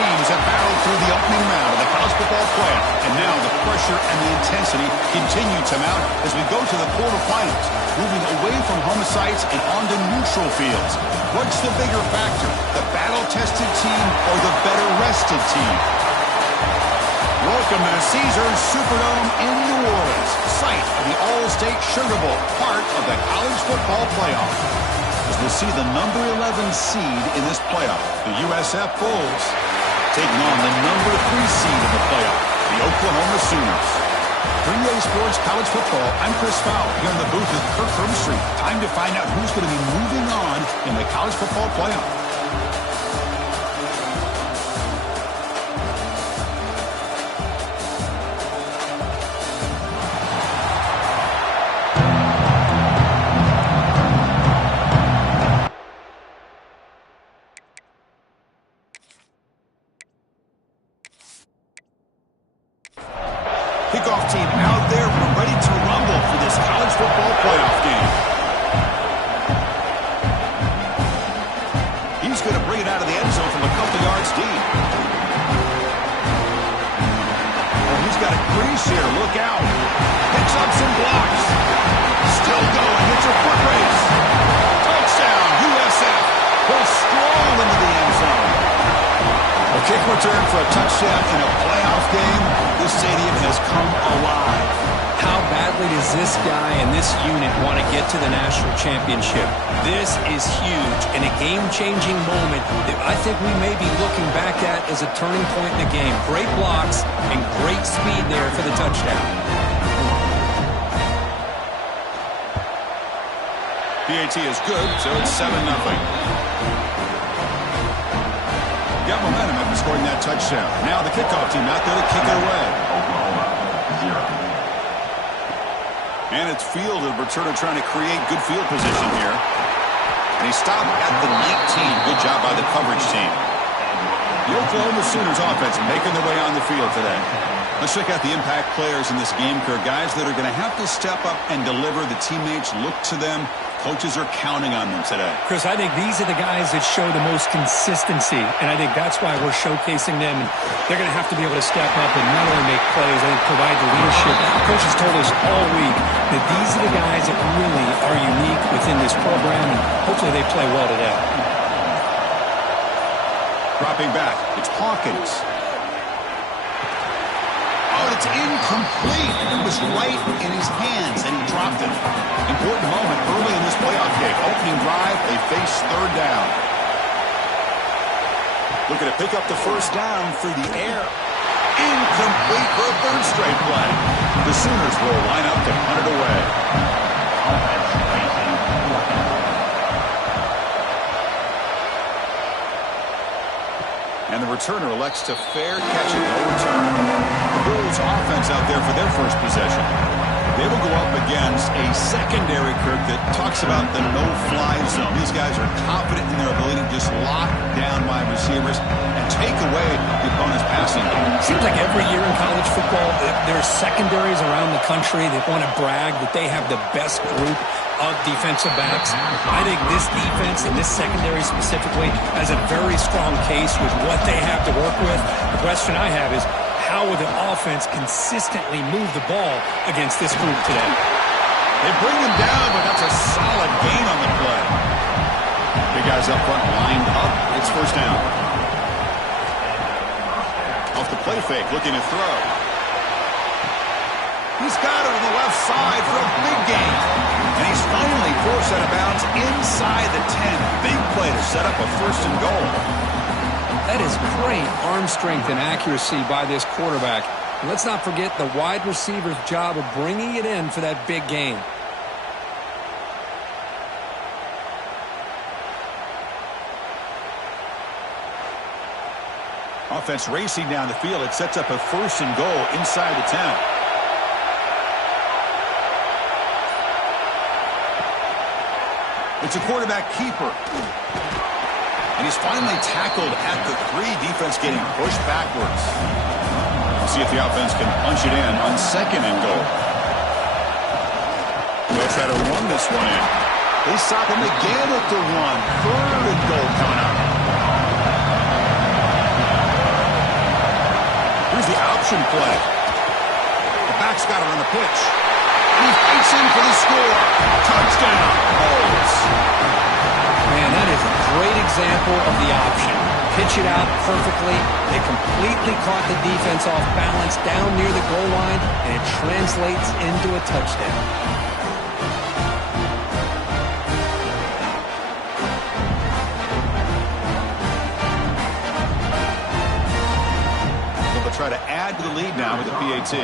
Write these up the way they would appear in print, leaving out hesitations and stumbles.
teams have battled through the opening round of the college football playoff, and now the pressure and the intensity continue to mount as we go to the quarterfinals, moving away from home sites and onto neutral fields. What's the bigger factor, the battle-tested team or the better-rested team? Welcome to the Caesars Superdome in New Orleans, site of the All-State Sugar Bowl, part of the college football playoff. As we'll see the number 11 seed in this playoff, the USF Bulls, taking on the number 3 seed in the playoff, the Oklahoma Sooners. For EA Sports College Football, I'm Chris Fowler here in the booth with Kirk Herbstreit. Time to find out who's going to be moving on in the college football playoff. Kickoff team out there. We're ready to rumble for this college football playoff game. He's going to bring it out of the end zone from a couple yards deep. Oh, he's got a crease here. Look out. Picks up some blocks. Still going. It's a foot race. Touchdown, USF. Will stroll into the end zone. A kick return for a touchdown in a playoff game. This stadium has come alive. How badly does this guy and this unit want to get to the national championship? This is huge and a game-changing moment that I think we may be looking back at as a turning point in the game. Great blocks and great speed there for the touchdown. PAT is good, so it's 7-0. Got momentum after scoring that touchdown. Now the kickoff team out there to kick it away. And it's fielded. Returner trying to create good field position here. And he stopped at the 19. Good job by the coverage team. The Oklahoma Sooners offense making their way on the field today. Let's check out the impact players in this game, Kirk. Guys that are going to have to step up and deliver. The teammates look to them. Coaches are counting on them today. Chris, I think these are the guys that show the most consistency, and I think that's why we're showcasing them. And they're going to have to be able to step up and not only make plays, I think provide the leadership. The coaches told us all week that these are the guys that really are unique within this program, and hopefully they play well today. Dropping back, it's Hawkins. Oh, it's incomplete. It was right in his hands, and he dropped it. Important moment early in this playoff game. Opening drive, they face third down. Looking to pick up the first down through the air. Incomplete for a third straight play. The Sooners will line up to punt it away. And the returner elects to fair catch it. No return. The Bulls offense out there for their first possession. They will go up against a secondary, Kirk, that talks about the no-fly zone. These guys are confident in their ability to just lock down wide receivers and take away the opponent's passing game. Seems like every year in college football, there's secondaries around the country that want to brag that they have the best group of defensive backs. I think this defense and this secondary specifically has a very strong case with what they have to work with. The question I have is, how will the offense consistently move the ball against this group today? They bring him down, but that's a solid gain on the play. Big guys up front lined up. It's first down. Off the play fake, looking to throw. He's got it on the left side for a big gain. And he's finally forced out of bounds inside the 10. Big play to set up a first and goal. That is great arm strength and accuracy by this quarterback. And let's not forget the wide receiver's job of bringing it in for that big gain. Offense racing down the field. It sets up a first and goal inside the 10. It's a quarterback keeper. And he's finally tackled at the 3. Defense getting pushed backwards. We'll see if the offense can punch it in on second and goal. They'll try to run this one in. They stop him again at the 1. Third and goal coming up. option play. The back's got it on the pitch. And he fights in for the score. Touchdown, Bulls. Man, that is a great example of the option. Pitch it out perfectly. They completely caught the defense off balance down near the goal line, and it translates into a touchdown. They'll try to add to the lead now with the PAT.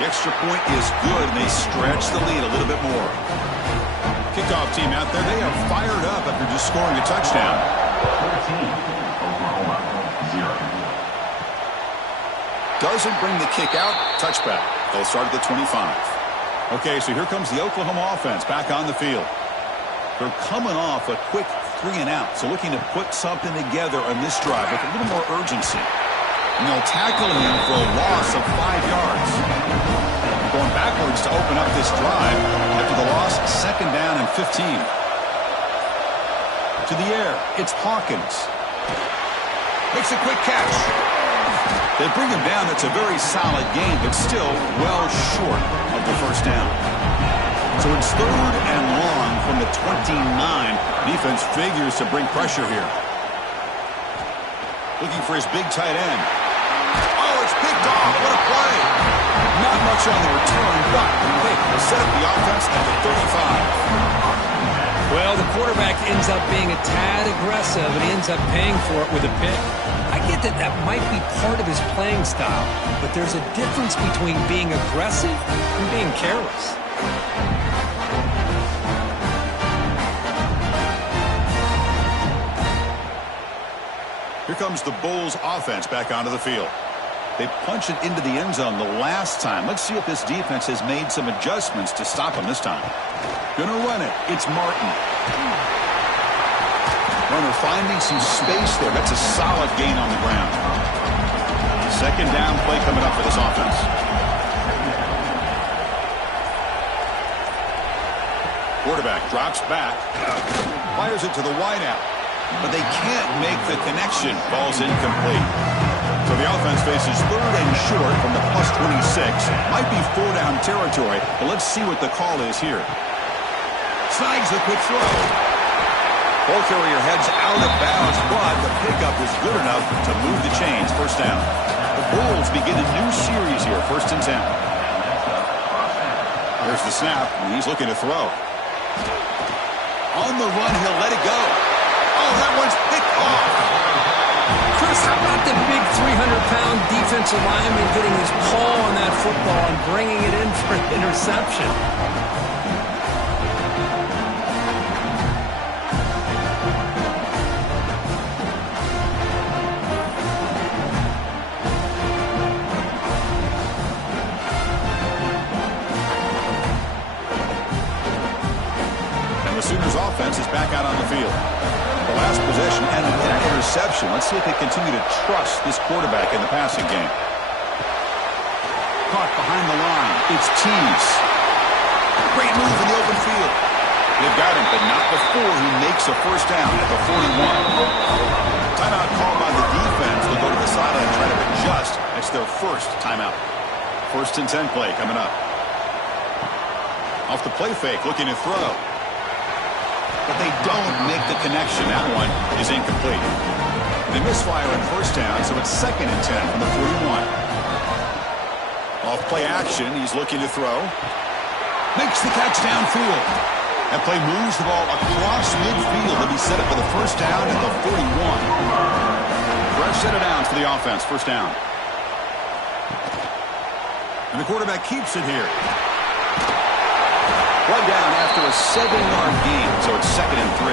The extra point is good, and they stretch the lead a little bit more. Kickoff team out there, they are fired up after just scoring a touchdown. 14, Oklahoma, 0. Doesn't bring the kick out, touchback. They'll start at the 25. Okay, so here comes the Oklahoma offense back on the field. They're coming off a quick 3 and out, so looking to put something together on this drive with a little more urgency. And they'll tackle him for a loss of 5 yards. Going backwards to open up this drive after the loss, 2nd down and 15. To the air, it's Hawkins. Makes a quick catch. They bring him down. That's a very solid game, but still well short of the first down. So it's 3rd and long from the 29. Defense figures to bring pressure here. Looking for his big tight end. Oh, it's picked off. What a play. Not much on the return, but hey, will set up the offense at the 35. Well, the quarterback ends up being a tad aggressive, and he ends up paying for it with a pick. I get that that might be part of his playing style, but there's a difference between being aggressive and being careless. Here comes the Bulls offense back onto the field. They punch it into the end zone the last time. Let's see if this defense has made some adjustments to stop them this time. Gonna run it. It's Martin. Runner finding some space there. That's a solid gain on the ground. 2nd down play coming up for this offense. Quarterback drops back. Fires it to the wideout. But they can't make the connection. Ball's incomplete. So the offense faces 3rd and short from the +26. Might be 4-down territory, but let's see what the call is here. Snags the quick throw. Ball carrier heads out of bounds, but the pickup is good enough to move the chains. 1st down. The Bulls begin a new series here. 1st and 10. There's the snap, and he's looking to throw. On the run, he'll let it go. Oh, that one's picked off. Chris, how about the big 300-pound defensive lineman getting his paw on that football and bringing it in for an interception? And the Sooners offense is back out on the field. The last possession ended in an interception. Let's see if they continue to trust this quarterback in the passing game. Caught behind the line. It's Tease. Great move in the open field. They've got him, but not before he makes a 1st down at the 41. Timeout called by the defense. They'll go to the sideline and try to adjust. That's their 1st timeout. 1st and 10 play coming up. Off the play fake, looking to throw. But they don't make the connection. That one is incomplete. They misfire on 1st down, so it's 2nd and 10 from the 41. Off play action, he's looking to throw. Makes the catch downfield. That play moves the ball across midfield to be set up for the 1st down at the 41. Fresh set of downs for the offense. 1st down. And the quarterback keeps it here. One down after a 7-yard gain, so it's 2nd and 3.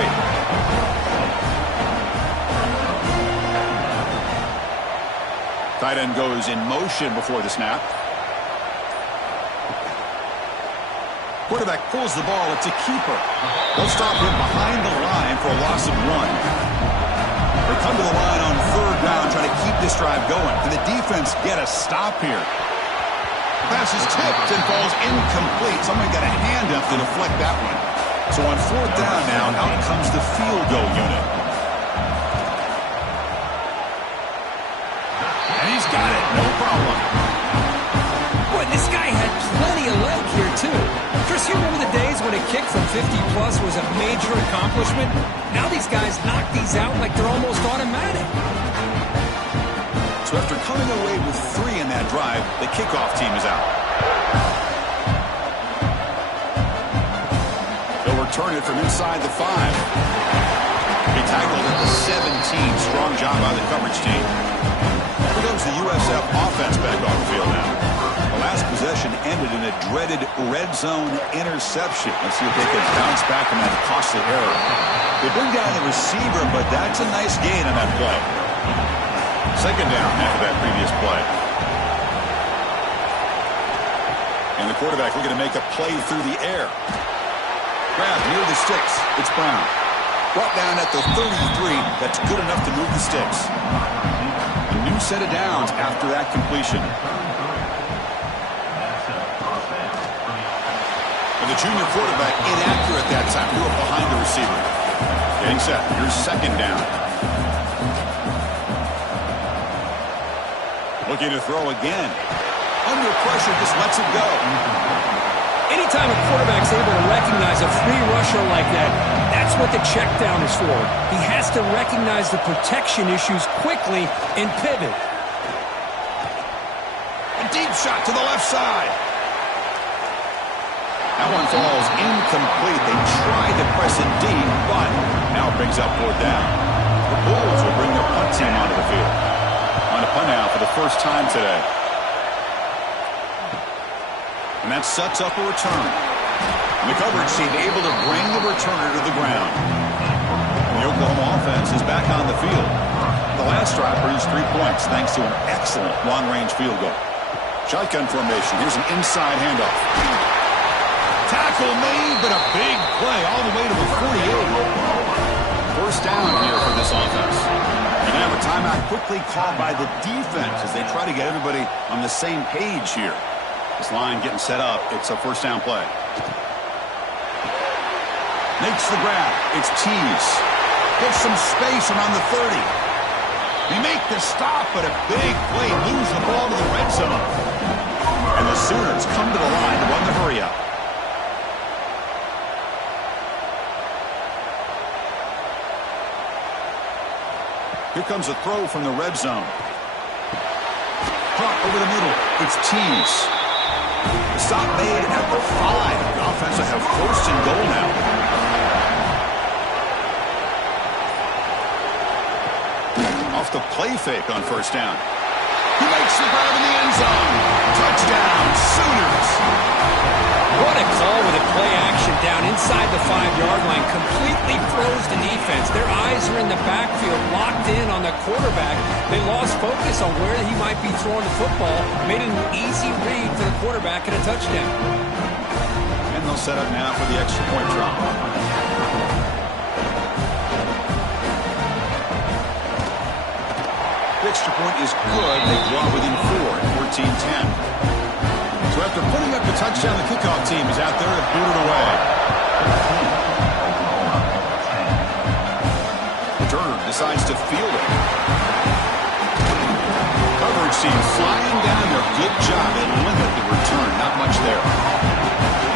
Tight end goes in motion before the snap. Quarterback pulls the ball. It's a keeper. They'll stop him behind the line for a loss of 1. They come to the line on 3rd down, trying to keep this drive going. Can the defense get a stop here? Pass is tipped and falls incomplete. Somebody got a hand up to deflect that one. So on 4th down now, out comes the field goal unit. And he's got it, no problem. Boy, this guy had plenty of leg here, too. Chris, you remember the days when a kick from 50-plus was a major accomplishment? Now these guys knock these out like they're almost automatic. So after coming away with 3 in that drive, the kickoff team is out. They'll return it from inside the 5. He tackled at the 17. Strong job by the coverage team. Here goes the USF offense back on the field now. The last possession ended in a dreaded red zone interception. Let's see if they can bounce back from that costly error. They bring down the receiver, but that's a nice gain on that play. Second down after that previous play. And the quarterback looking to make a play through the air. Grab near the sticks. It's Brown. Brought down at the 33. That's good enough to move the sticks. A new set of downs after that completion. And the junior quarterback inaccurate that time. Grew up behind the receiver. Getting set. Here's second down. Looking to throw again. Under pressure, just lets it go. Anytime a quarterback's able to recognize a free rusher like that, that's what the check down is for. He has to recognize the protection issues quickly and pivot. A deep shot to the left side. That one falls incomplete. They tried to press it deep, but now it brings up 4th down. The Bulls will bring their punt team onto the field. On a punt now for the first time today. And that sets up a return. And the coverage team able to bring the returner to the ground. And the Oklahoma offense is back on the field. The last drive produced 3 points thanks to an excellent long-range field goal. Shotgun formation. Here's an inside handoff. Tackle made, but a big play all the way to the 48. First down here for this offense. And have a timeout quickly called by the defense as they try to get everybody on the same page here. This line getting set up. It's a first down play. Makes the grab. It's Tease. Gets some space around the 30. They make the stop, but a big play. Lose the ball to the red zone. And the Sooners come to the line to run the hurry up. Here comes a throw from the red zone. Drop over the middle. It's Tease. The stop made at the 5. The offense will have first and goal now. Off the play fake on first down. He makes the grab in the end zone. Touchdown, Sooners. What a call with a play action down inside the 5-yard line. Completely froze the defense. Their eyes are in the backfield, locked in on the quarterback. They lost focus on where he might be throwing the football. Made an easy read for the quarterback and a touchdown. And they'll set up now for the extra point drop. The extra point is good. They draw within 4 at 14-10. So after putting up the touchdown, the kickoff team is out there to boot it away. Turner decides to field it. Coverage team flying down there. Good job. They limit the return. Not much there.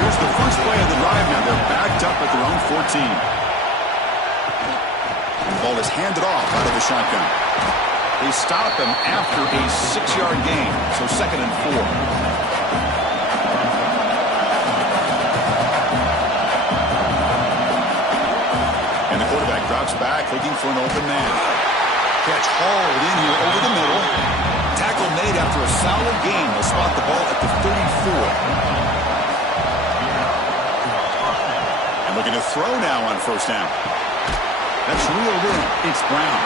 Here's the first play of the drive now. They're backed up at their own 14. The ball is handed off out of the shotgun. They stop him after a 6-yard gain. So 2nd and 4. Drops back, looking for an open man. Catch hauled in here over the middle. Tackle made after a solid gain. They'll spot the ball at the 34. And looking to throw now on first down. That's reeled in. It's Brown.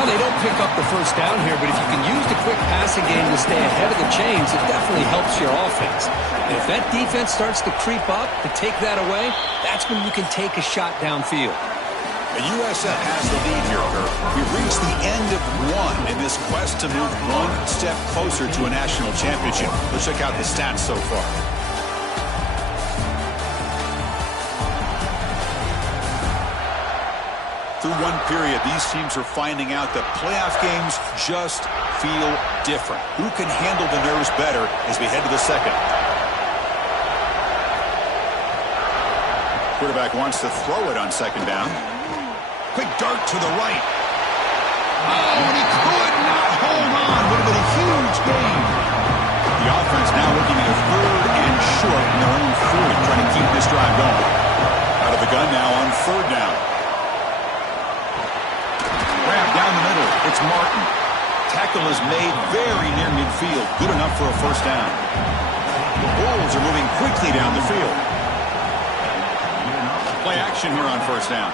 Well, they don't pick up the first down here, but if you can use the quick passing game to stay ahead of the chains, it definitely helps your offense. And if that defense starts to creep up, to take that away, that's when you can take a shot downfield. The USF has the lead here, Kirk. We've reached the end of 1 in this quest to move 1 step closer to a national championship. Let's check out the stats so far. Through through one period, these teams are finding out that playoff games just feel different. Who can handle the nerves better as we head to the second? Quarterback wants to throw it on second down. Quick dart to the right. Oh, and he could not hold on. Would have been a huge gain. The offense now looking at a third and short in their own 40, trying to keep this drive going. Out of the gun now on third down. Grab down the middle. It's Martin. Tackle is made very near midfield. Good enough for a first down. The Bulls are moving quickly down the field. Play action here on first down.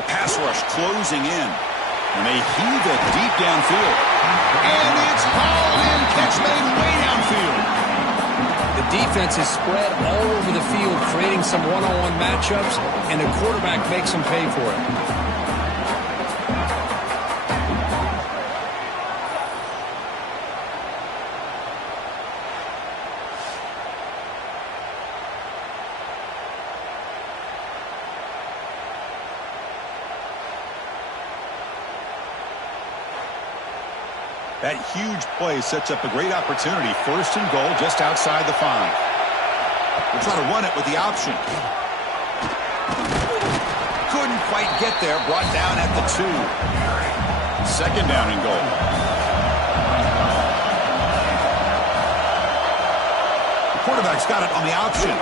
The pass rush closing in. And they heave it deep downfield. And it's called in. Catch made way downfield. The defense is spread all over the field, creating some one-on-one matchups, and the quarterback makes them pay for it. That huge play sets up a great opportunity. First and goal just outside the 5. We'll try to run it with the option. Couldn't quite get there. Brought down at the 2. Second down and goal. The quarterback's got it on the option.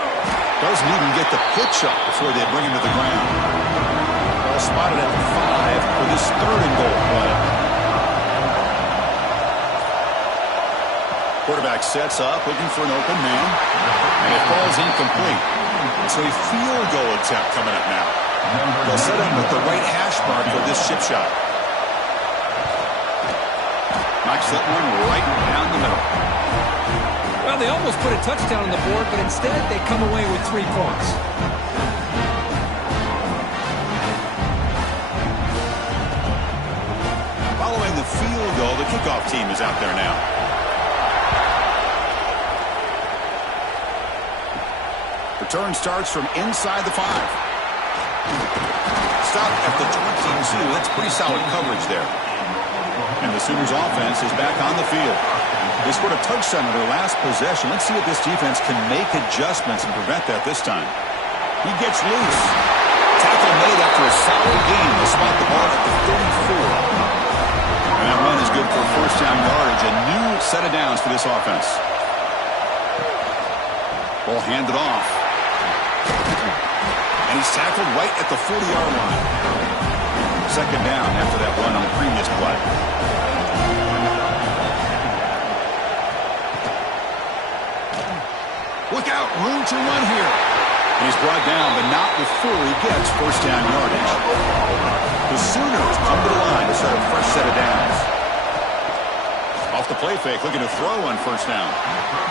Doesn't even get the pitch up before they bring him to the ground. Ball spotted at the 5 for this third and goal play. Quarterback sets up, looking for an open man, and it falls incomplete. So a field goal attempt coming up now. They'll set up with the right hash mark for this chip shot. Knocks that one right down the middle. Well, they almost put a touchdown on the board, but instead they come away with 3 points. Following the field goal, the kickoff team is out there now. Return starts from inside the 5. Stop at the 22. That's pretty solid coverage there. And the Sooners offense is back on the field. They scored a touchdown on their last possession. Let's see if this defense can make adjustments and prevent that this time. He gets loose. Tackle made after a solid gain. They spot the ball at the 34. And that run is good for first down yardage. A new set of downs for this offense. Ball handed off. And he's tackled right at the 40-yard line. Second down after that run on the previous play. Look out, room to run here. And he's brought down, but not before he gets first down yardage. The Sooners come to the line to set a fresh set of downs. Off the play fake, looking to throw on first down.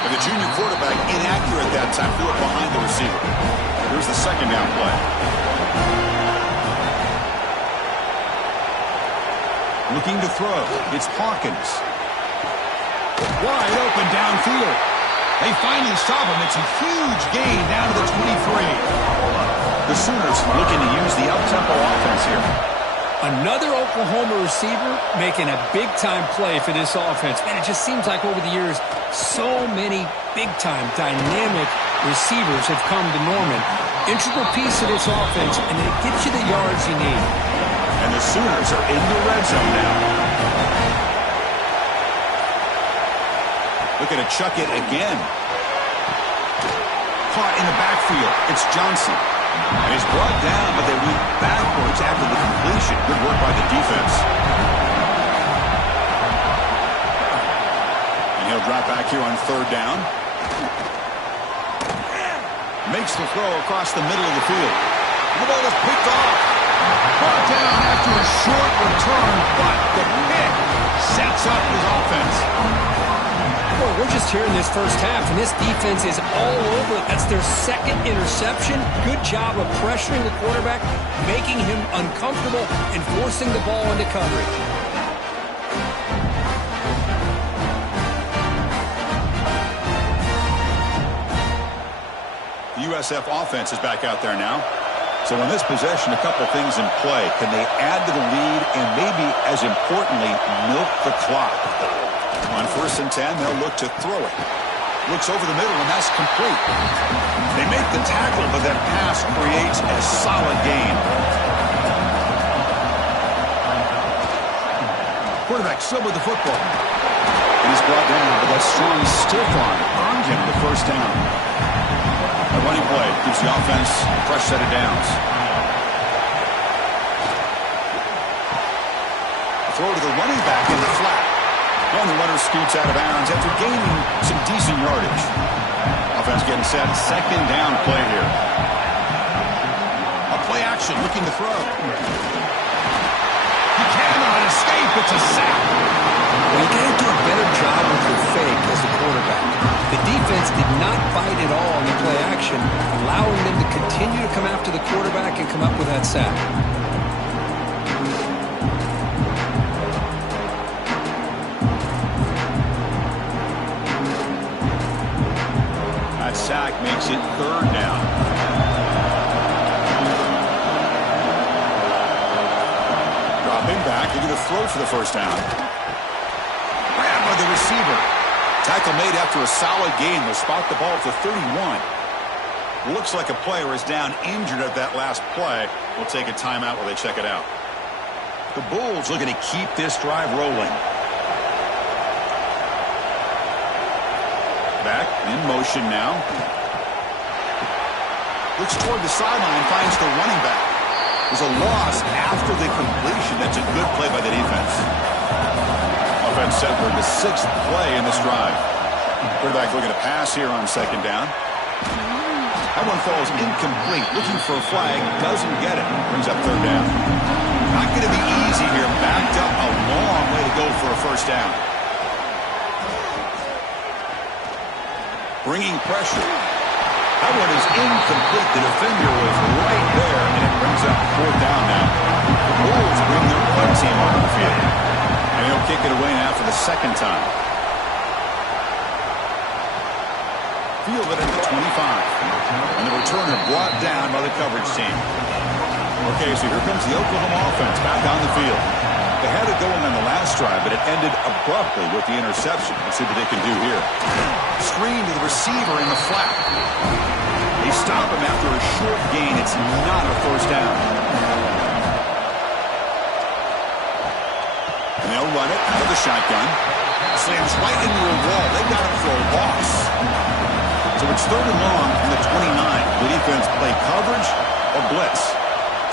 And the junior quarterback inaccurate that time, threw it behind the receiver. Here's the second down play. Looking to throw. It's Hawkins. Wide open downfield. They finally stop him. It's a huge gain down to the 23. The Sooners looking to use the up-tempo offense here. Another Oklahoma receiver making a big-time play for this offense. Man, it just seems like over the years, so many big-time, dynamic receivers have come to Norman. Integral piece of this offense, and it gets you the yards you need. And the Sooners are in the red zone now. Looking to chuck it again. Caught in the backfield. It's Johnson. And he's brought down, but they went backwards after the completion. Good work by the defense. And he'll drop back here on third down. Makes the throw across the middle of the field. The ball is picked off. Brought down after a short return, but the pick sets up his offense. Well, we're just here in this first half, and this defense is all over it. That's their second interception. Good job of pressuring the quarterback, making him uncomfortable, and forcing the ball into coverage. The USF offense is back out there now. So in this possession, a couple things in play. Can they add to the lead and maybe, as importantly, milk the clock? On 1st and 10, they'll look to throw it. Looks over the middle, and that's complete. They make the tackle, but that pass creates a solid gain. Quarterback still with the football. And he's brought down, but that strong stiff arm earned him the first down. A running play gives the offense a fresh set of downs. A throw to the running back in the flat. And the runner scoots out of bounds after gaining some decent yardage. Offense getting set. 2nd down play here. A play action looking to throw. He cannot escape. It's a sack. Well, you got to do a better job with your fake as the quarterback. The defense did not bite at all on the play action, allowing them to continue to come after the quarterback and come up with that sack. That sack makes it 3rd down. Dropping back, looking to throw for the first down. Grabbed by the receiver. Tackle made after a solid gain. Will spot the ball at the 31. Looks like a player is down injured at that last play. We'll take a timeout while they check it out. The Bulls looking to keep this drive rolling. Back in motion now. Looks toward the sideline, finds the running back. There's a loss after the completion. That's a good play by the defense. Offense set for the 6th play in this drive. Quarterback looking to pass here on 2nd down. That one falls incomplete. Looking for a flag. Doesn't get it. Brings up 3rd down. Not going to be easy here. Backed up a long way to go for a first down. Bringing pressure. That one is incomplete. The defender was right there, and it brings up 4th down now. The Bulls bring their punt team onto the field. And he'll kick it away now for the 2nd time. Field it at the 25. And the returner brought down by the coverage team. Okay, so here comes the Oklahoma offense back on the field. They had it going on the last drive, but it ended abruptly with the interception. Let's see what they can do here. Screen to the receiver in the flat. They stop him after a short gain. It's not a first down. And they'll run it out of the shotgun. Slams right into a wall. They got it for a loss. So it's 3rd and long from the 29. The defense play coverage or blitz.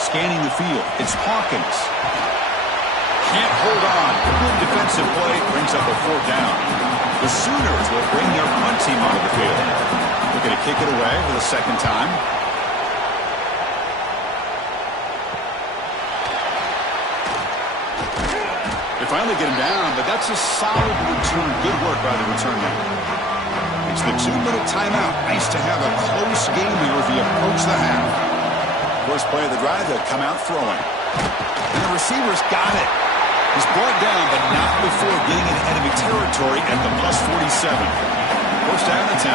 Scanning the field. It's Hawkins. Can't hold on. Good defensive play brings up a 4th down. The Sooners will bring their punt team onto the field. They're going to kick it away for the 2nd time. They finally get him down, but that's a solid return. Good work by the return man. It's the 2-minute timeout. Nice to have a close game here as we approach the half. First play of the drive, they'll come out throwing. And the receiver's got it. He's brought down, but not before getting into enemy territory at the plus 47. First down and 10.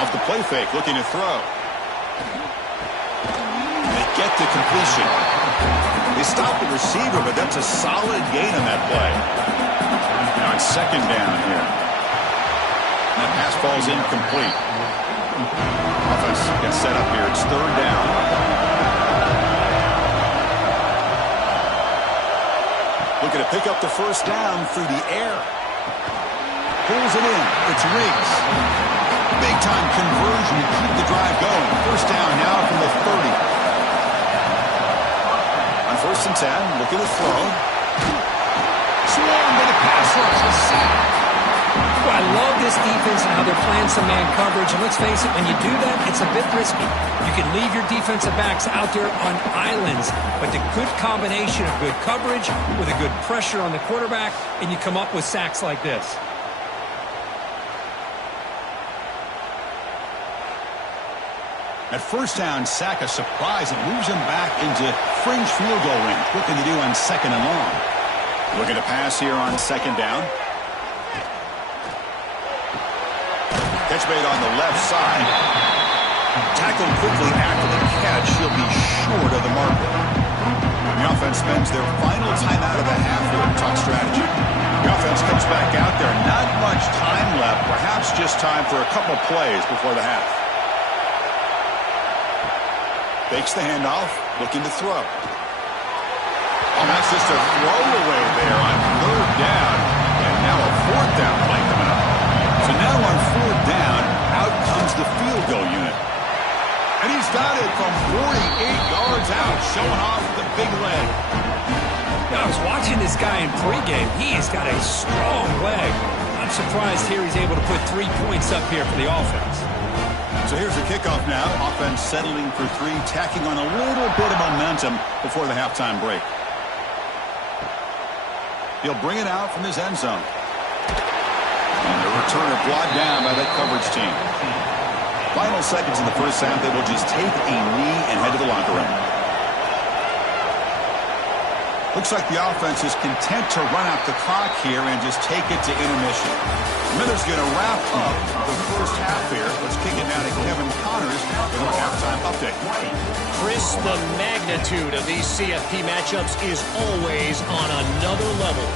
Off the play fake, looking to throw. They get the completion. They stop the receiver, but that's a solid gain on that play. Now it's 2nd down here. And that pass falls incomplete. Offense gets set up here. It's 3rd down. Looking to pick up the first down through the air. Pulls it in. It's Riggs. Big-time conversion to keep the drive going. First down now from the 30. On 1st and 10, looking to throw. Swarmed by the pass rush. A sack. Well, I love this defense and how they're playing some man coverage. And let's face it, when you do that, it's a bit risky. You can leave your defensive backs out there on islands, but the good combination of good coverage with a good pressure on the quarterback, and you come up with sacks like this. At first down, sack a surprise. It moves him back into fringe field goal range. What can they do on 2nd and long? Looking to pass here on 2nd down. Catch made on the left side. Tackled quickly after the catch, he'll be short of the marker. The offense spends their final timeout of the half here in tuck strategy. The offense comes back out there. Not much time left. Perhaps just time for a couple plays before the half. Fakes the handoff, looking to throw. Oh, that's just a throwaway there on third down. And now a fourth down play coming up. So now on fourth down, out comes the field goal unit. And he's got it from 48 yards out, showing off the big leg. Now, I was watching this guy in pregame. He has got a strong leg. I'm surprised here he's able to put 3 points up here for the offense. So here's the kickoff now. Offense settling for 3, tacking on a little bit of momentum before the halftime break. He'll bring it out from his end zone. And the returner brought down by that coverage team. Final seconds in the first half, they will just take a knee and head to the locker room. Looks like the offense is content to run out the clock here and just take it to intermission. Miller's going to wrap up the first half here. Let's kick it now to Kevin Connors with our halftime update. Chris, the magnitude of these CFP matchups is always on another level.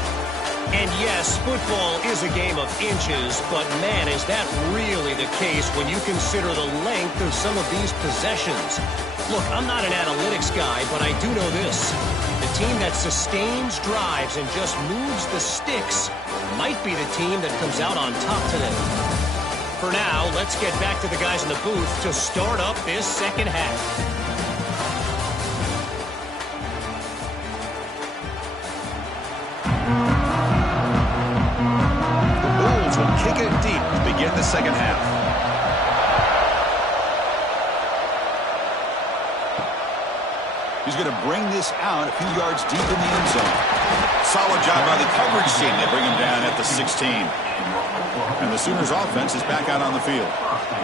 And yes, football is a game of inches, but man, is that really the case when you consider the length of some of these possessions. Look, I'm not an analytics guy, but I do know this. The team that sustains drives and just moves the sticks might be the team that comes out on top today. For now, let's get back to the guys in the booth to start up this second half. Kick it deep to begin the second half. He's going to bring this out a few yards deep in the end zone. Solid job by the coverage team. They bring him down at the 16. And the Sooners offense is back out on the field.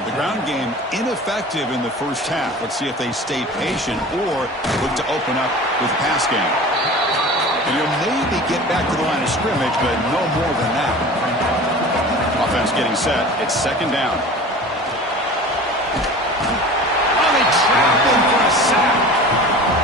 The ground game ineffective in the first half. Let's see if they stay patient or look to open up with pass game. And you'll maybe get back to the line of scrimmage, but no more than that. Offense getting set. It's second down. Oh, they trap him for a sack.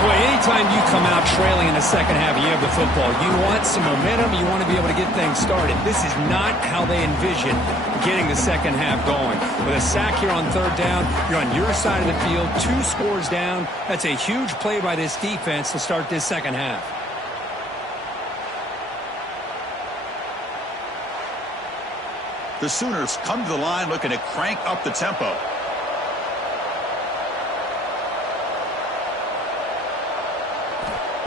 Boy, anytime you come out trailing in the second half, you have the football. You want some momentum. You want to be able to get things started. This is not how they envision getting the second half going. With a sack here on third down, you're on your side of the field, 2 scores down. That's a huge play by this defense to start this second half. The Sooners come to the line looking to crank up the tempo.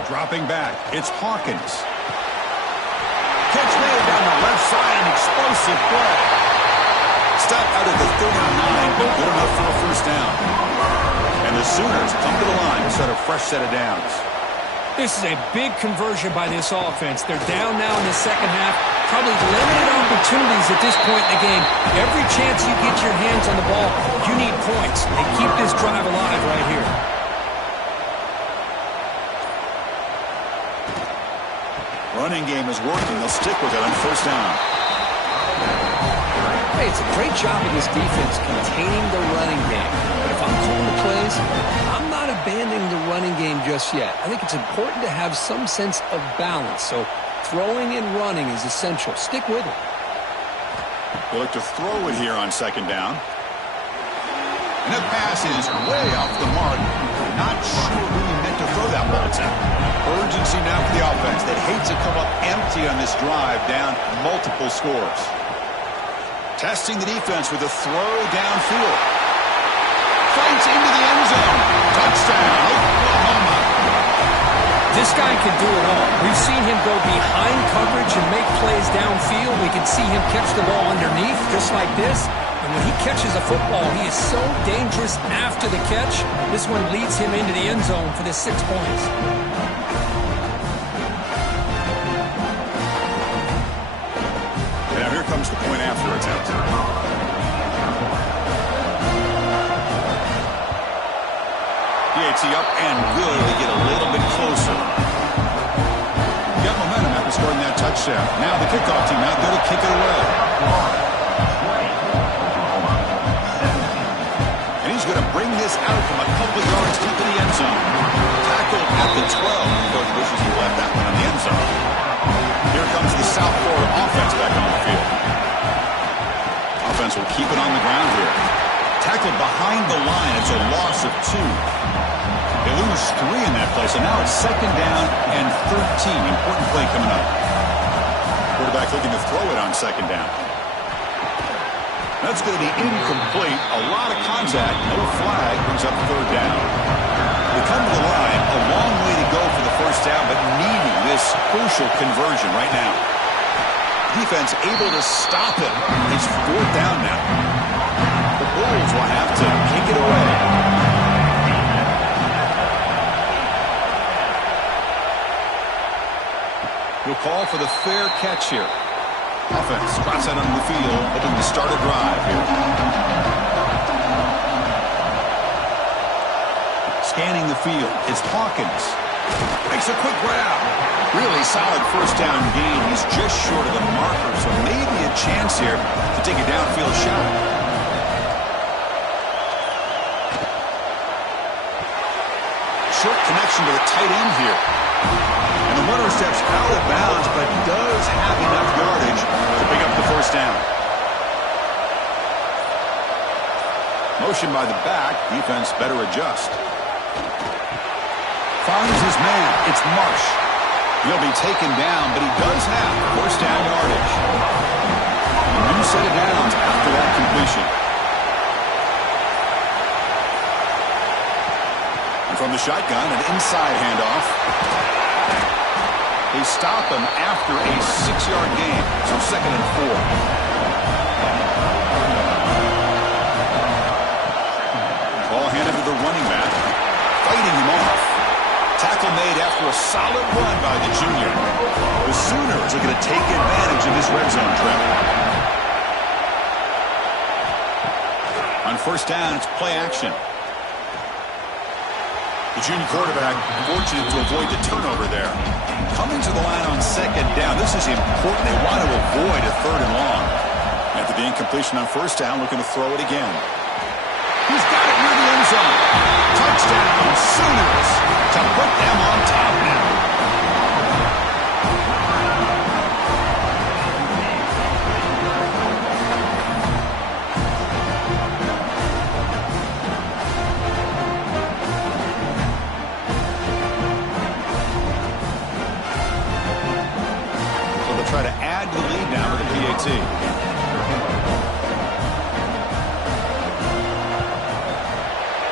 Dropping back, it's Hawkins. Catch made down the left side, an explosive play. Stop out of the 39, but good enough for a first down. And the Sooners come to the line to set a fresh set of downs. This is a big conversion by this offense. They're down now in the second half. Probably limited opportunities at this point in the game. Every chance you get your hands on the ball, you need points. They keep this drive alive right here. Running game is working. They'll stick with it on first down. Hey, it's a great job of this defense containing the running game. But if I'm calling the plays, I'm not abandoning the running game just yet. I think it's important to have some sense of balance. So throwing and running is essential. Stick with it. They'll look to throw it here on second down. And that pass is way off the mark. Not sure who he meant to throw that ball to. Urgency now for the offense. They'd hate to come up empty on this drive, down multiple scores. Testing the defense with a throw downfield. Fights into the end zone. Touchdown, Oklahoma. This guy can do it all. We've seen him go behind coverage and make plays downfield. We can see him catch the ball underneath just like this. And when he catches a football, he is so dangerous after the catch. This one leads him into the end zone for the 6 points. Now here comes the point after attempt. DAT up and good. They get a little bit closer. Got momentum after scoring that touchdown. Now the kickoff team out there to kick it away. going to bring this out from a couple yards deep in the end zone. Tackled at the 12. Coach wishes he left that one in the end zone. Here comes the South Florida offense back on the field. Offense will keep it on the ground here. Tackled behind the line. It's a loss of 2. They lose 3 in that play, so now it's 2nd down and 13. Important play coming up. Quarterback looking to throw it on 2nd down. That's going to be incomplete. A lot of contact. No flag. Brings up 3rd down. They come to the line. A long way to go for the 1st down, but needing this crucial conversion right now. Defense able to stop it. It's 4th down now. The Bulls will have to kick it away. We'll call for the fair catch here. Offense trots out onto the field, hoping to start a drive here. Scanning the field, it's Hawkins. Makes a quick grab. Really solid 1st down gain. He's just short of the marker, so maybe a chance here to take a downfield shot. Short connection to the tight end here. And the runner steps out of bounds, but does have enough yardage to pick up the 1st down. Motion by the back. Defense better adjust. Finds his man. It's Marsh. He'll be taken down, but he does have 1st down yardage. A new set of downs after that completion. And from the shotgun, an inside handoff. They stop him after a 6-yard gain, so 2nd and 4. Ball handed to the running back, fighting him off. Tackle made after a solid run by the junior. The Sooners are going to take advantage of this red zone trap. On 1st down, it's play action. The junior quarterback fortunate to avoid the turnover there. Coming to the line on 2nd down. This is important. They want to avoid a 3rd and long. After the incompletion on 1st down, looking to throw it again. He's got it near the end zone. Touchdown, Sooners, to put them on top now. Try to add to the lead now with the PAT.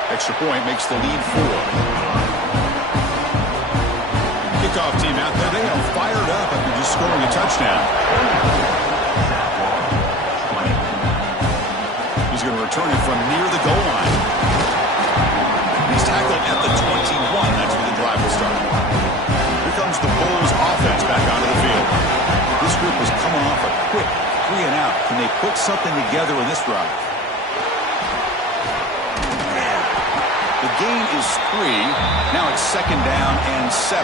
Extra point makes the lead 4. Kickoff team out there. They are fired up after just scoring a touchdown. He's going to return it from near the goal line. He's tackled at the 21. That's where the drive will start. Here comes the Bulls offense back onto the field. This group is coming off a quick 3 and out. Can they put something together in this drive? The gain is 3. Now it's 2nd down and 7.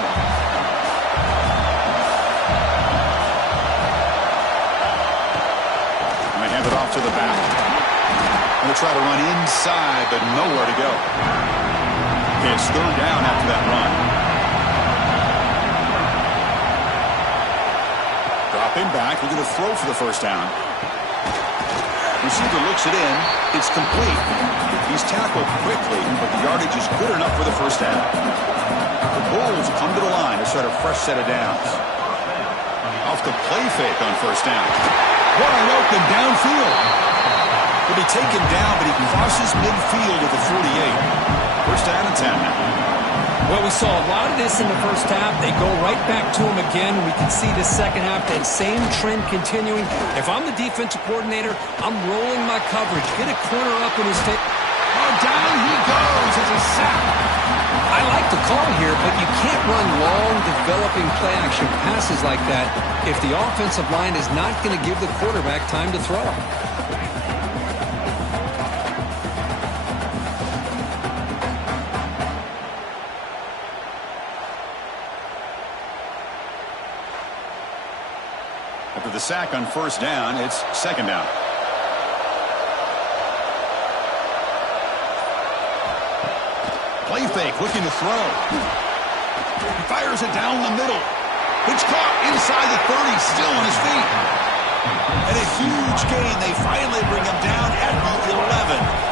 And they hand it off to the back. And they try to run inside, but nowhere to go. Okay, it's 3rd down after that run. Dropping back, we're going to throw for the 1st down. Receiver looks it in. It's complete. He's tackled quickly, but the yardage is good enough for the 1st down. The Bulls come to the line to start a fresh set of downs. Off the play fake on 1st down. Wide open downfield. He'll be taken down, but he crosses midfield at the 48. 1st down and 10 now. Well, we saw a lot of this in the 1st half. They go right back to him again. We can see the 2nd half, that same trend continuing. If I'm the defensive coordinator, I'm rolling my coverage. Get a corner up in his tape. Oh, down he goes. It's a sack. I like the call here, but you can't run long, developing play-action passes like that if the offensive line is not going to give the quarterback time to throw. After the sack on 1st down, it's 2nd down. Play fake, looking to throw. He fires it down the middle. It's caught inside the 30, still on his feet. And a huge gain. They finally bring him down at the 11.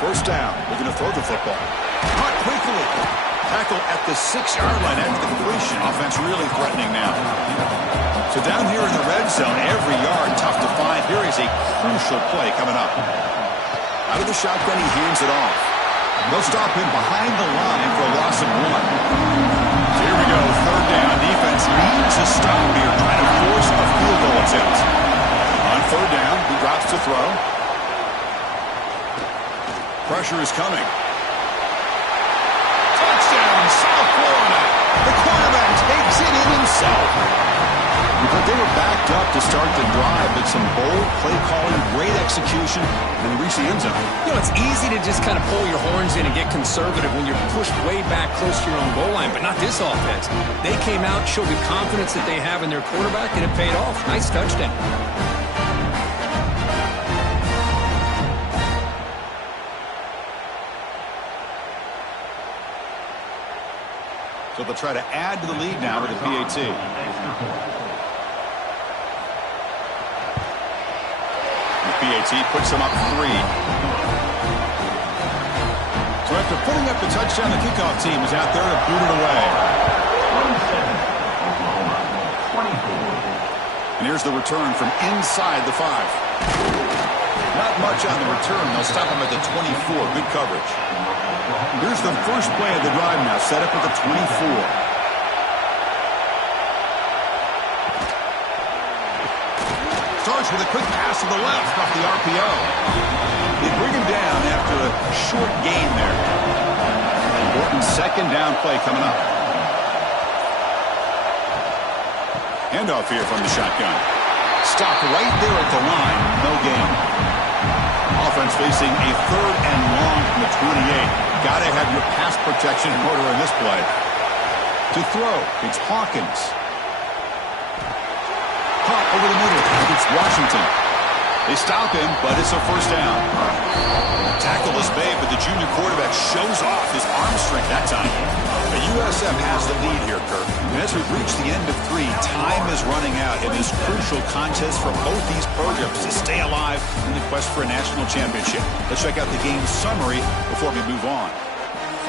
First down, looking to throw the football. Caught quickly. Tackle at the 6-yard line after the completion. Offense really threatening now. So down here in the red zone, every yard tough to find. Here is a crucial play coming up. Out of the shotgun, he hands it off. They'll stop him behind the line for a loss of 1. So here we go, third down. Defense needs a stop here, trying to force a field goal attempt. On third down, he drops to throw. Pressure is coming. Touchdown, South Florida. The quarterback takes it in himself. But they were backed up to start the drive, but some bold play calling, great execution, and reach the end zone. You know, it's easy to just kind of pull your horns in and get conservative when you're pushed way back close to your own goal line, but not this offense. They came out, showed the confidence that they have in their quarterback, and it paid off. Nice touchdown. So they'll try to add to the lead now with the PAT. The PAT puts them up 3. So after putting up the touchdown, the kickoff team is out there to boot it away. And here's the return from inside the 5. Not much on the return. They'll stop him at the 24. Good coverage. Here's the first play of the drive now, set up at the 24. Starts with a quick pass to the left off the RPO. They bring him down after a short gain there. Important second down play coming up. Handoff here from the shotgun. Stopped right there at the line. No gain. Offense facing a third and long from the 28. Got to have your pass protection in order in this play. To throw, it's Hawkins. Caught over the middle. It's Washington. They stop him, but it's a first down. Tackle is made, but the junior quarterback shows off his arm strength that time. The USF has the lead here, Kirk. And as we've reached the end of 3, time is running out in this crucial contest for both these programs to stay alive in the quest for a national championship. Let's check out the game summary before we move on.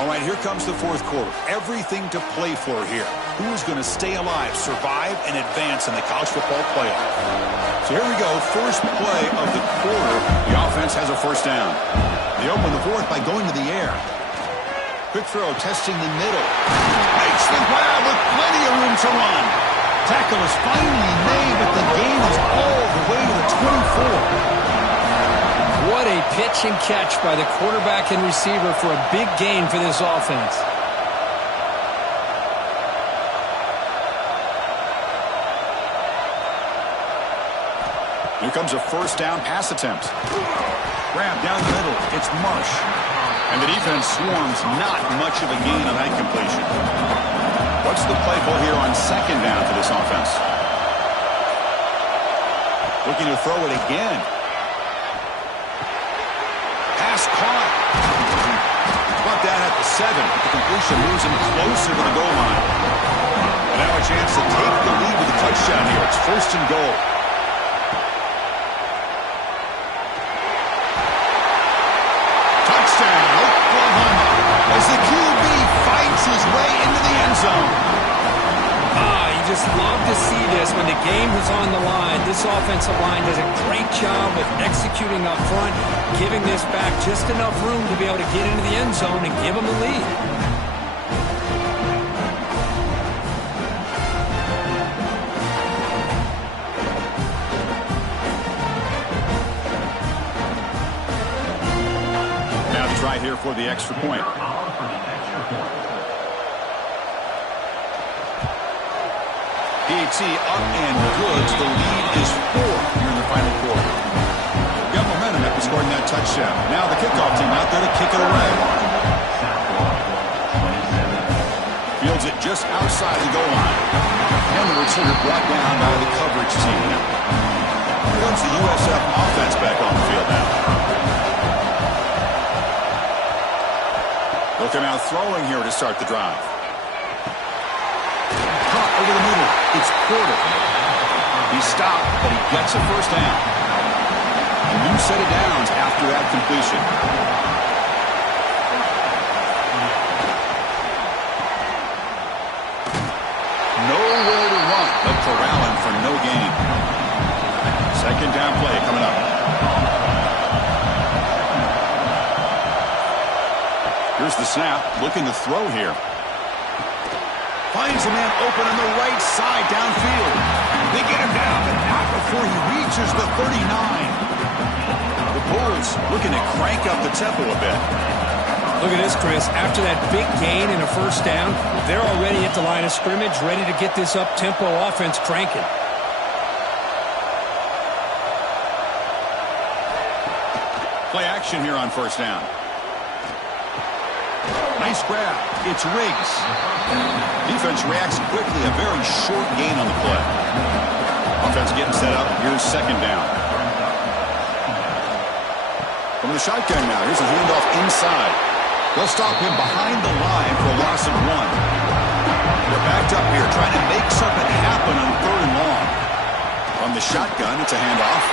All right, here comes the fourth quarter. Everything to play for here. Who is going to stay alive, survive, and advance in the college football playoff? So here we go, first play of the quarter. The offense has a first down. They open the fourth by going to the air. Quick throw, testing the middle. Makes the grab with plenty of room to run. Tackle is finally made, but the gain is all the way to the 24. What a pitch and catch by the quarterback and receiver for a big gain for this offense. Here comes a first down pass attempt. Grab down the middle. It's Marsh. And the defense swarms, not much of a gain on that completion. What's the play call here on second down for this offense? Looking to throw it again. Pass caught. Brought down at the 7. The completion moves him closer to the goal line. And now a chance to take the lead with a touchdown here. It's first and goal. Touchdown, Oklahoma, as the QB fights his way into the end zone. You just love to see this when the game is on the line. This offensive line does a great job of executing up front, giving this back just enough room to be able to get into the end zone and give them the lead. Now to try here for the extra point. PAT up and good. The lead is 4 here in the final quarter. Got momentum after scoring that touchdown. Now the kickoff team out there to kick it away. Fields it just outside the goal line. And the receiver brought down by the coverage team. Here comes the USF offense back on the field now. They'll come out throwing here to start the drive. Caught over the middle. It's Porter. He stopped, but he gets a first down. A new set of downs after that completion. Nowhere to run, but corralling for no gain. Second down play coming up. Here's the snap, looking to throw here. Finds a man open on the right side downfield. They get him down, but not before he reaches the 39. The Bulls looking to crank up the tempo a bit. Look at this, Chris. After that big gain and a first down, they're already at the line of scrimmage, ready to get this up-tempo offense cranking. Play action here on first down. Nice grab. It's Riggs. Defense reacts quickly. A very short gain on the play. Offense getting set up. Here's second down. From the shotgun now. Here's a handoff inside. They'll stop him behind the line for a loss of 1. They're backed up here trying to make something happen on third and long. From the shotgun, it's a handoff.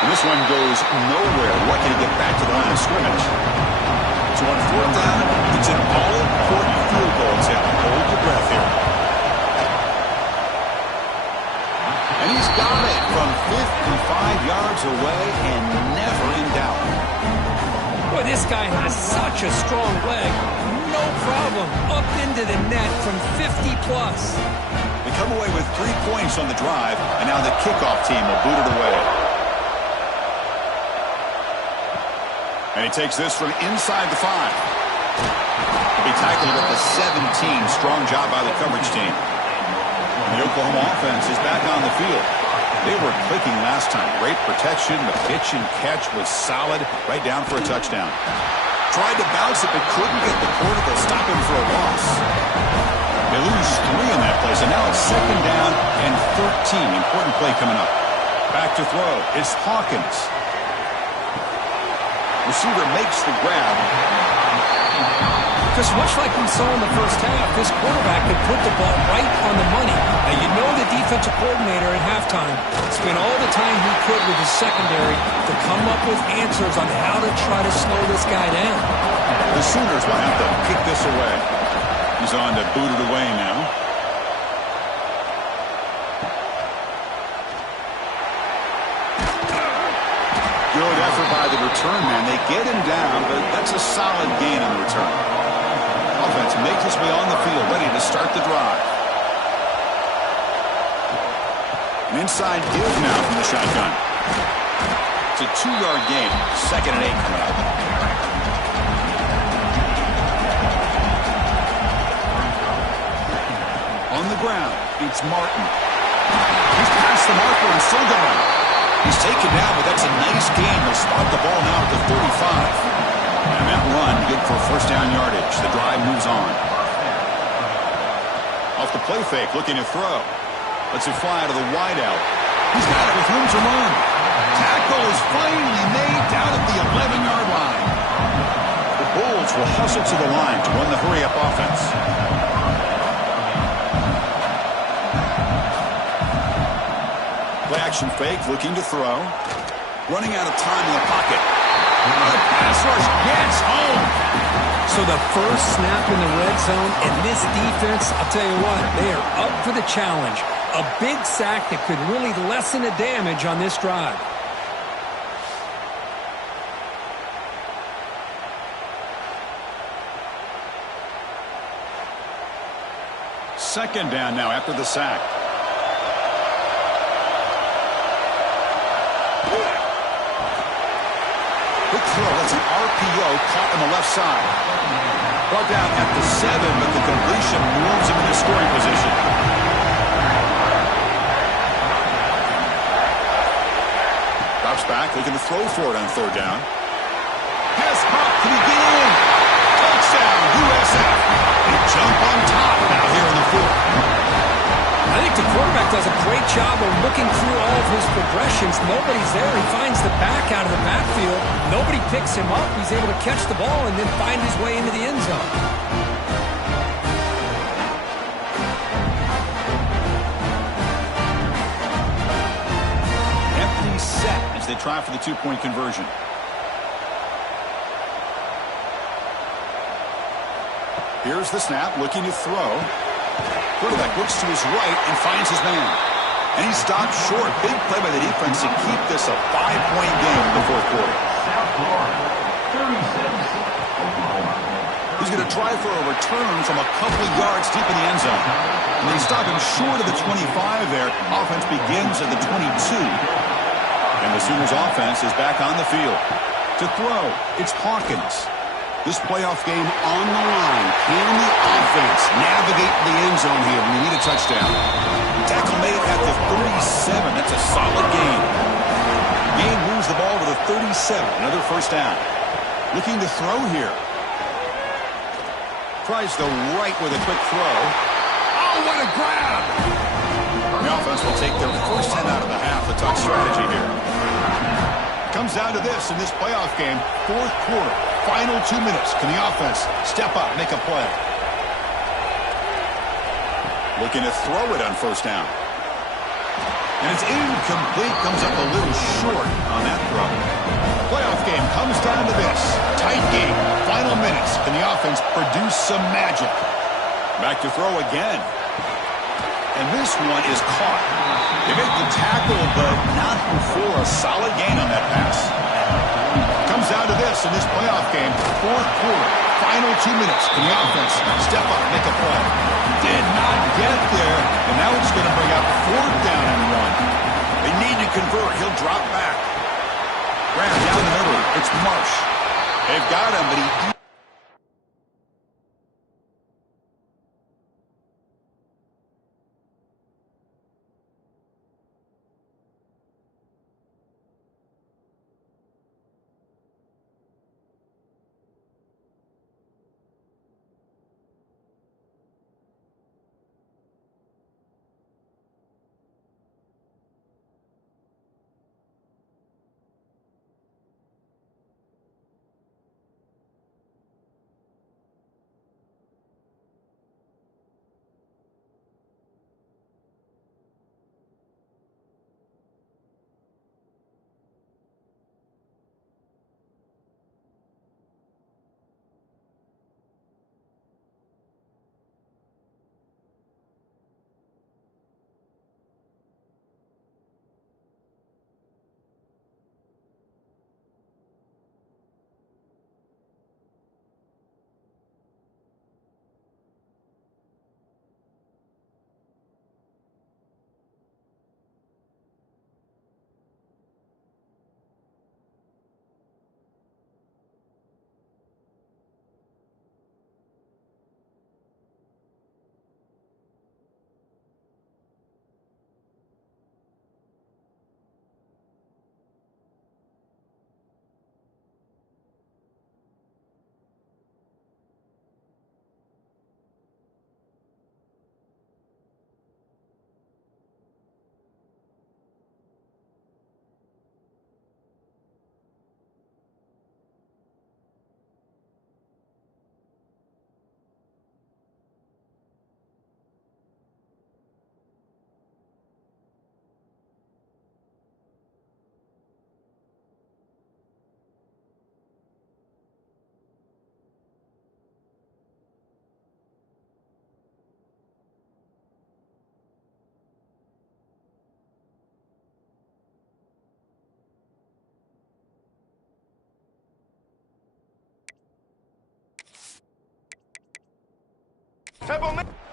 And this one goes nowhere. Lucky to get back to the line of scrimmage. So on fourth down, it's an all-important field goal attempt. Hold your breath here. And he's got it from 55 yards away and never in doubt. Boy, this guy has such a strong leg. No problem. Up into the net from 50-plus. They come away with 3 points on the drive, and now the kickoff team will boot it away. And he takes this from inside the 5. He'll be tackled at the 17. Strong job by the coverage team. The Oklahoma offense is back on the field. They were clicking last time. Great protection. The pitch and catch was solid. Right down for a touchdown. Tried to bounce it, but couldn't get the quarter. They'll stop him for a loss. They lose 3 in that play, so now it's second down and 13. Important play coming up. Back to throw. It's Hawkins. Receiver makes the grab. Because much like we saw in the first half, this quarterback could put the ball right on the money. Now, you know the defensive coordinator at halftime spent all the time he could with his secondary to come up with answers on how to try to slow this guy down. The Sooners will have to kick this away. He's on to boot it away now. Good effort by the return man. They get him down, but that's a solid gain on the return. Offense makes its way on the field, ready to start the drive. An inside give now from the shotgun. It's a 2-yard gain. Second and 8 coming up. On the ground, it's Martin. He's past the marker and still going. He's taken down, but that's a nice gain. They'll spot the ball now at the 35. And that run, good for first down yardage. The drive moves on. Off the play fake, looking to throw. Lets it fly to the wideout. He's got it with room to run. Tackle is finally made down at the 11-yard line. The Bulls will hustle to the line to run the hurry-up offense. Play action fake, looking to throw. Running out of time in the pocket. The pass rush gets home. So the first snap in the red zone, and this defense, I'll tell you what, they are up for the challenge. A big sack that could really lessen the damage on this drive. Second down now after the sack. Quick throw. That's an RPO caught on the left side. Brought down at the 7, but the completion moves him into scoring position. Drops back, looking to throw for it on third down. Pass caught. Can he get in? Touchdown, USF. They jump on top now here in the think the quarterback does a great job of looking through all of his progressions. Nobody's there. He finds the back out of the backfield. Nobody picks him up. He's able to catch the ball and then find his way into the end zone. Empty set as they try for the two-point conversion. Here's the snap, looking to throw. Quarterback looks to his right and finds his man. And he stopped short. Big play by the defense to keep this a 5-point game in the fourth quarter. South Florida, 36, Oklahoma. He's going to try for a return from a couple of yards deep in the end zone. And they stop him short of the 25 there. Offense begins at the 22. And the Sooners offense is back on the field. To throw, it's Hawkins. This playoff game on the line. Can the offense navigate the end zone here when they need a touchdown? Tackle made at the 37. That's a solid gain. Gain moves the ball to the 37. Another first down. Looking to throw here. Tries the right with a quick throw. Oh, what a grab! The offense will take their first 10 out of the half to talk strategy here. Comes down to this in this playoff game. Fourth quarter. Final 2 minutes. Can the offense step up, make a play? Looking to throw it on first down. And it's incomplete. Comes up a little short on that throw. Playoff game comes down to this. Tight game. Final minutes. Can the offense produce some magic? Back to throw again. And this one is caught. They make the tackle, but not before a solid gain on that pass. Comes down to this in this playoff game. Fourth quarter. Final 2 minutes. Can the offense step up, make a play? Did not get there. And now it's going to bring up fourth down and 1. They need to convert. He'll drop back. Grab down the middle. It's Marsh. They've got him, but he...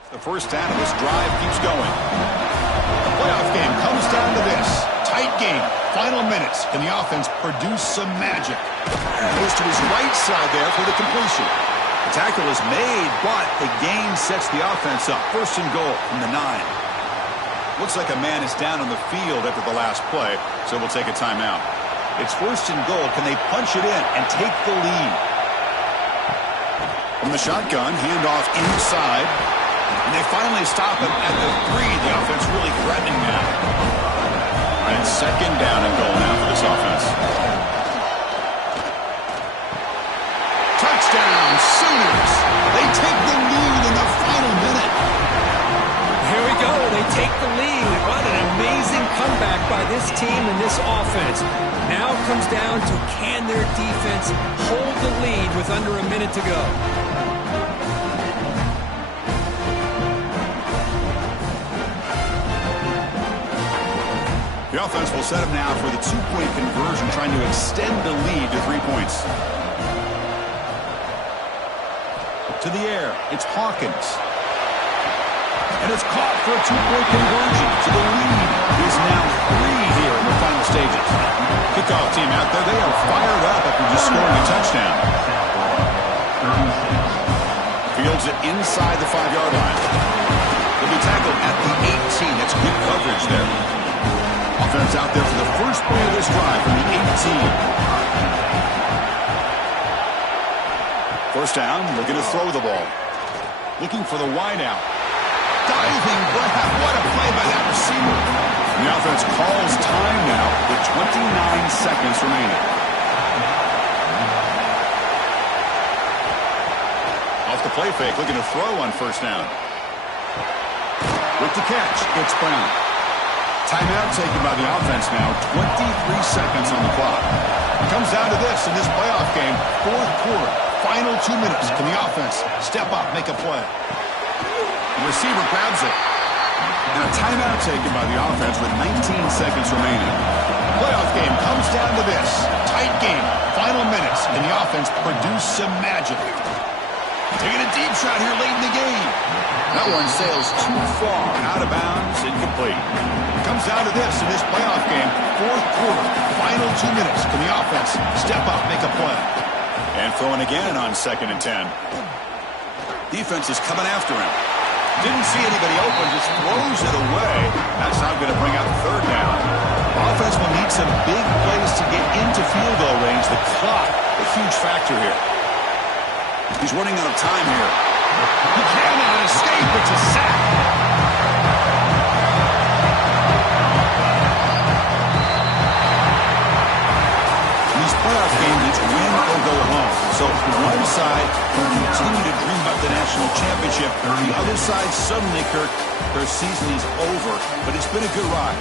The first down of this drive keeps going. The playoff game comes down to this. Tight game. Final minutes. Can the offense produce some magic? Goes to his right side there for the completion. The tackle is made, but the gain sets the offense up. First and goal from the 9. Looks like a man is down on the field after the last play, so we'll take a timeout. It's first and goal. Can they punch it in and take the lead? From the shotgun, handoff inside. And they finally stop him at the 3. The offense really threatening now. All right, second down and goal now for this offense. Touchdown, Sooners. They take the lead in the final minute. Here we go. They take the lead. What an amazing comeback by this team and this offense. Now it comes down to can their defense hold the lead with under a minute to go. The offense will set up now for the 2-point conversion, trying to extend the lead to 3 points. To the air, it's Hawkins. And it's caught for a 2-point conversion. So the lead is now 3 here in the final stages. Kickoff team out there, they are fired up after just scoring a touchdown. Fields it inside the 5-yard line. They'll be tackled at the 18. That's good coverage there. Offense out there for the first play of this drive from the 18. First down, looking to throw the ball. Looking for the wide out. Diving grab. What a play by that receiver. And the offense calls time now with 29 seconds remaining. Off the play fake, looking to throw on first down. With the catch, it's Brown. Timeout taken by the offense now. 23 seconds on the clock. It comes down to this in this playoff game. Fourth quarter. Final 2 minutes. Can the offense step up, make a play? The receiver grabs it. And a timeout taken by the offense with 19 seconds remaining. Playoff game comes down to this. Tight game. Final minutes. Can the offense produce some magic? Taking a deep shot here late in the game. That one sails too far. Out of bounds. Incomplete. It comes down to this in this playoff game. Fourth quarter. Final 2 minutes. Can the offense step up, make a play? And throwing again on 2nd and 10. Defense is coming after him. Didn't see anybody open, just throws it away. That's not going to bring out third down. Offense will need some big plays to get into field goal range. The clock, a huge factor here. He's running out of time here. He cannot escape. It's a sack. These playoff games, it's win or go home. So one side will continue to dream about the national championship. The other side, suddenly, Kirk, their season is over. But it's been a good ride.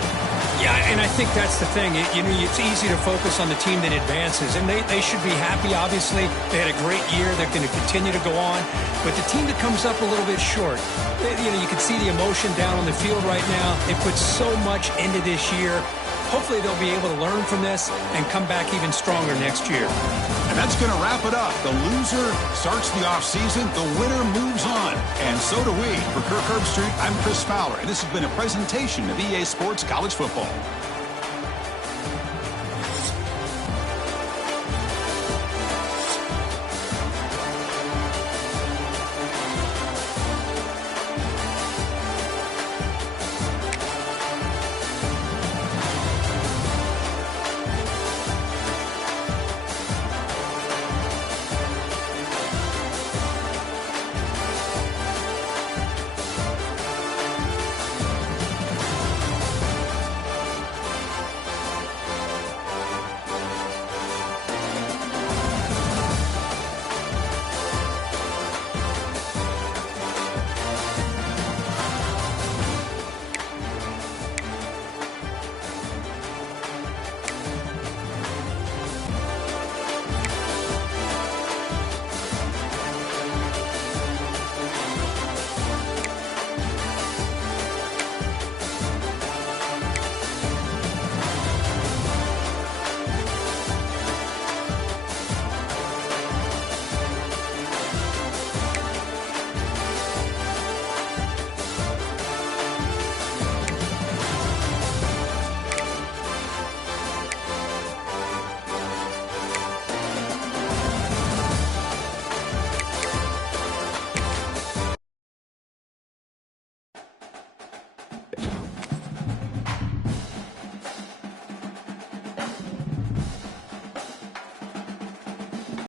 Yeah, and I think that's the thing. It's easy to focus on the team that advances, and they should be happy, obviously. They had a great year. They're going to continue to go on. But the team that comes up a little bit short, you can see the emotion down on the field right now. They put so much into this year. Hopefully they'll be able to learn from this and come back even stronger next year. And that's going to wrap it up. The loser starts the offseason. The winner moves on. And so do we. For Kirk Herbstreit, I'm Chris Fowler. And this has been a presentation of EA Sports College Football.